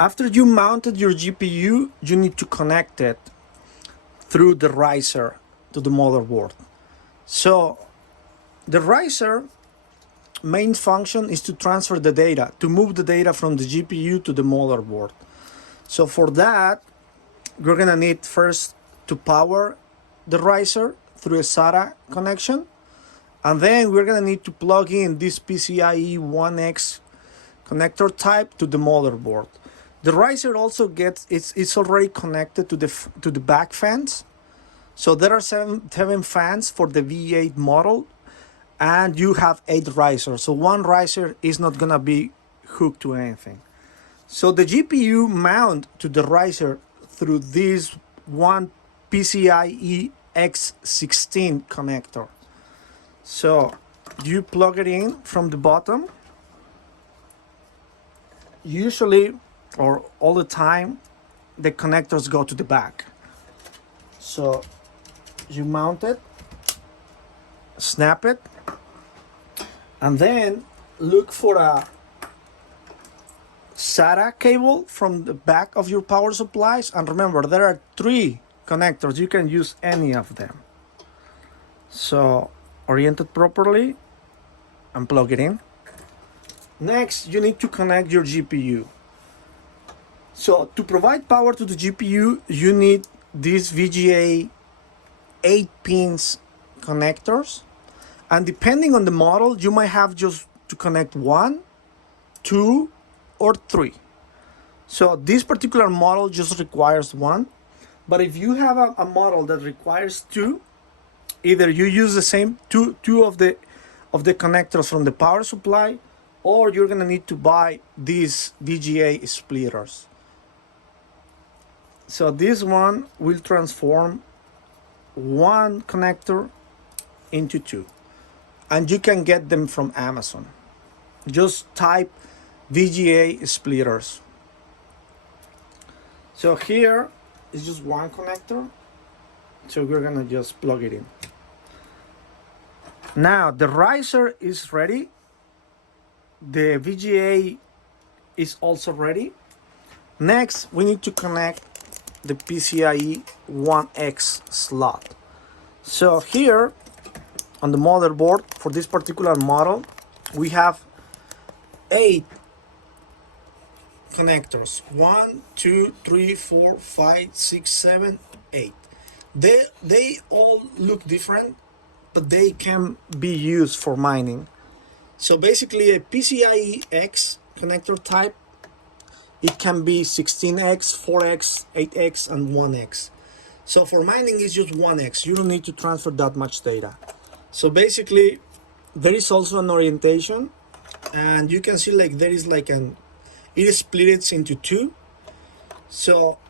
After you mounted your GPU, you need to connect it through the riser to the motherboard. So the riser main function is to transfer the data, to move the data from the GPU to the motherboard. So for that, we're gonna need first to power the riser through a SATA connection, and then we're gonna need to plug in this PCIe 1X connector type to the motherboard. The riser also gets it's already connected to the back fans. So there are seven fans for the V8 model, and you have 8 risers. So one riser is not gonna be hooked to anything. So the GPU mount to the riser through this one PCIe X16 connector. So you plug it in from the bottom. Usually, or all the time, the connectors go to the back. So you mount it, snap it, and then look for a SATA cable from the back of your power supplies. And remember, there are 3 connectors. You can use any of them. So orient it properly and plug it in. Next, you need to connect your GPU. So to provide power to the GPU, you need these VGA 8 pins connectors. And depending on the model, you might have just to connect 1, 2, or 3. So this particular model just requires 1. But if you have a model that requires 2, either you use the same two of the connectors from the power supply, or you're gonna need to buy these VGA splitters. So this one will transform 1 connector into 2, and you can get them from Amazon. Just type VGA splitters. So here is just 1 connector, so we're gonna just plug it in. Now the riser is ready, the VGA is also ready. Next, we need to connect the PCIe 1X slot. So here on the motherboard for this particular model, we have 8 connectors. 1, 2, 3, 4, 5, 6, 7, 8. They all look different, but they can be used for mining. So basically a PCIe X connector type, it can be 16X, 4X, 8X, and 1X. So for mining, it's just 1X. You don't need to transfer that much data. So basically, there is also an orientation, and you can see like there is like it is split into 2. So